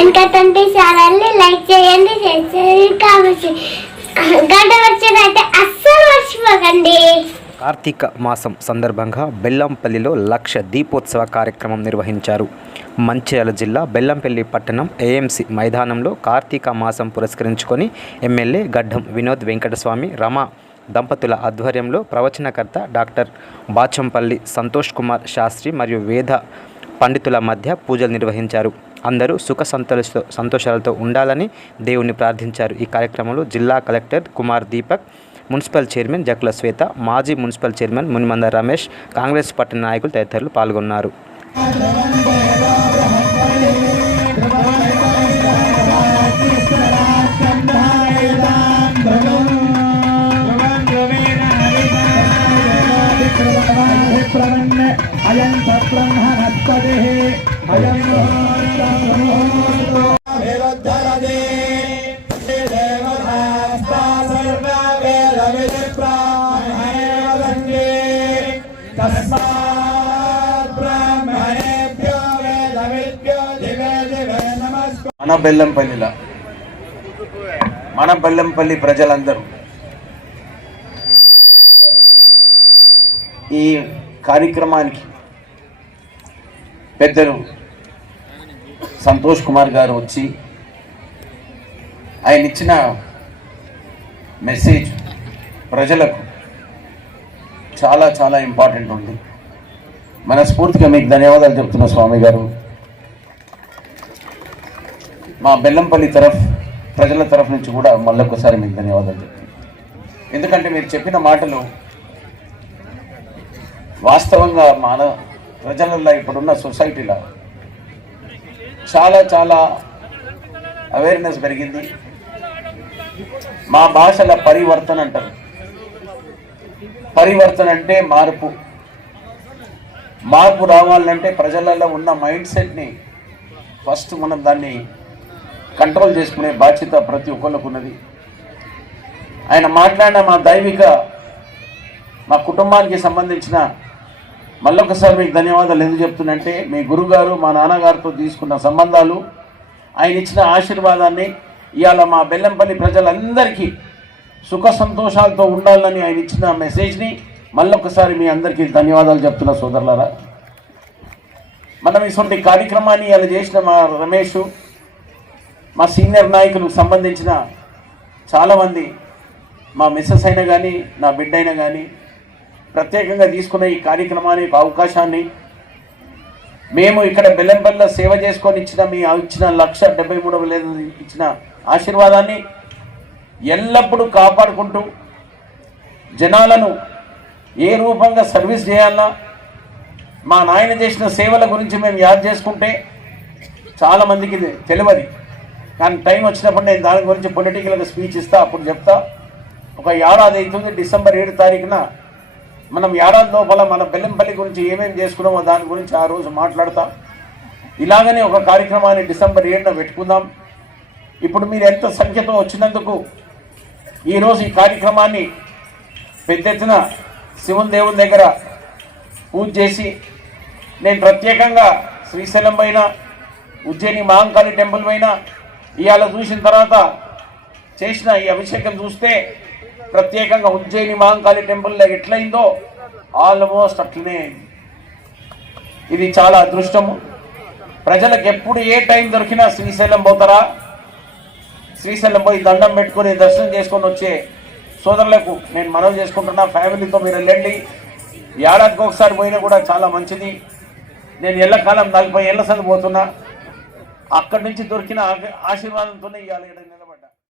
వెనకతంటే ఛానల్ని లైక్ చేయండి షేర్ చేయండి గంట వచ్చినట్టే అస్సలు మర్చిపోకండి. కార్తీక మాసం సందర్భంగా బెల్లంపల్లిలో లక్ష దీపోత్సవ కార్యక్రమం నిర్వహించారు. మంచిర్యాల జిల్లా బెల్లంపల్లి పట్టణం ఏఎంసి మైదానంలో కార్తీక మాసం పురస్కరించుకొని ఎమ్మెల్యే గడ్డం వినోద్ వెంకటస్వామి రమ దంపతుల ఆధ్వర్యంలో ప్రవచనకర్త డాక్టర్ బాచంపల్లి సంతోష్ కుమార్ శాస్త్రి మరియు వేద పండితుల మధ్య పూజలు నిర్వహించారు. అందరూ సుఖ సంతోష సంతోషాలతో ఉండాలని దేవుణ్ణి ప్రార్థించారు. ఈ కార్యక్రమంలో జిల్లా collector Kumar Deepak municipal chairman Jakla Shweta మాజీ మున్సిపల్ చైర్మన్ మునిమంద రమేష్ కాంగ్రెస్ పట్టణ నాయకులు తదితరులు పాల్గొన్నారు. అయం సబ్రహ్మణస్పతి అయం మన బెల్లంపల్లిలో మన బెల్లంపల్లి ప్రజలందరూ ఈ కార్యక్రమానికి పెద్దలు సంతోష్ కుమార్ గారు వచ్చి ఆయన ఇచ్చిన మెసేజ్ ప్రజలకు చాలా చాలా ఇంపార్టెంట్ ఉంది. మనస్ఫూర్తిగా మీకు ధన్యవాదాలు చెప్తున్నా స్వామి గారు. మా బెల్లంపల్లి తరఫ్ ప్రజల తరఫు నుంచి కూడా మళ్ళొకసారి మీకు ధన్యవాదాలు చెప్తున్నాను ఎందుకంటే మీరు చెప్పిన మాటలు వాస్తవంగా మన ప్రజలలో ఇప్పుడున్న సొసైటీలో చాలా చాలా అవేర్నెస్ పెరిగింది. మా భాషల పరివర్తన అంటారు. పరివర్తన అంటే మార్పు. మార్పు రావాలంటే ప్రజలలో ఉన్న మైండ్ సెట్ని ఫస్ట్ మనం దాన్ని కంట్రోల్ చేసుకునే బాధ్యత ప్రతి ఒక్కళ్ళకు ఉన్నది. ఆయన మాట్లాడిన మా దైవిక మా కుటుంబానికి సంబంధించిన మళ్ళొకసారి మీకు ధన్యవాదాలు ఎందుకు చెప్తున్నంటే మీ గురుగారు మా నాన్నగారితో తీసుకున్న సంబంధాలు ఆయన ఇచ్చిన ఆశీర్వాదాన్ని ఇవాళ మా బెల్లంపల్లి ప్రజలందరికీ సుఖ సంతోషాలతో ఉండాలని ఆయన ఇచ్చిన మెసేజ్ని మళ్ళొకసారి మీ అందరికీ ధన్యవాదాలు చెప్తున్నా సోదరులారా. మనం ఇటువంటి కార్యక్రమాన్ని ఇలా చేసిన మా రమేష్ మా సీనియర్ నాయకులకు సంబంధించిన చాలామంది మా మిస్సెస్ అయినా కానీ నా బిడ్డ అయినా కానీ ప్రత్యేకంగా తీసుకున్న ఈ కార్యక్రమానికి అవకాశాన్ని మేము ఇక్కడ బెల్లంపల్లిలో సేవ చేసుకొని ఇచ్చిన మీ ఇచ్చిన లక్ష డెబ్బై మూడు ఇచ్చిన ఆశీర్వాదాన్ని ఎల్లప్పుడూ కాపాడుకుంటూ జనాలను ఏ రూపంగా సర్వీస్ చేయాలన్నా మా నాయన చేసిన సేవల గురించి మేము యాద్ చేసుకుంటే చాలామందికి ఇది తెలియదు. కానీ టైం వచ్చినప్పుడు నేను దాని గురించి పొలిటికల్గా స్పీచ్ ఇస్తా అప్పుడు చెప్తా. ఒక ఏడాది అవుతుంది డిసెంబర్ ఏడు తారీఖున మనం ఏడాది లోపల మన బెల్లంపల్లి గురించి ఏమేమి చేసుకున్నామో దాని గురించి ఆ రోజు మాట్లాడతాం. ఇలాగనే ఒక కార్యక్రమాన్ని డిసెంబర్ ఏడున పెట్టుకుందాం. ఇప్పుడు మీరు ఎంత సంఖ్యతో వచ్చినందుకు ఈరోజు ఈ కార్యక్రమాన్ని పెద్ద ఎత్తున శివుని దేవుని దగ్గర పూజ చేసి నేను ప్రత్యేకంగా శ్రీశైలం పైన ఉజ్జయిని మహంకాళి టెంపుల్ పైన ఇవాళ చూసిన తర్వాత చేసిన ఈ అభిషేకం చూస్తే ప్రత్యేకంగా ఉజ్జయిని మహంకాళి టెంపుల్లో ఎట్లయిందో ఆల్మోస్ట్ అట్లనే ఇది చాలా అదృష్టము. ప్రజలకు ఎప్పుడు ఏ టైం దొరికినా శ్రీశైలం పోతారా? శ్రీశైలం పోయి దండం పెట్టుకొని దర్శనం చేసుకొని వచ్చే సోదరులకు నేను మనవి చేసుకుంటున్నా ఫ్యామిలీతో మీరు వెళ్ళండి. ఏడాదికి ఒకసారి పోయినా కూడా చాలా మంచిది. నేను ఎల్లకాలం నలభై ఏళ్ళ సంది పోతున్నా అక్కడి నుంచి దొరికిన ఆశీర్వాదంతోనే ఇవ్వాలి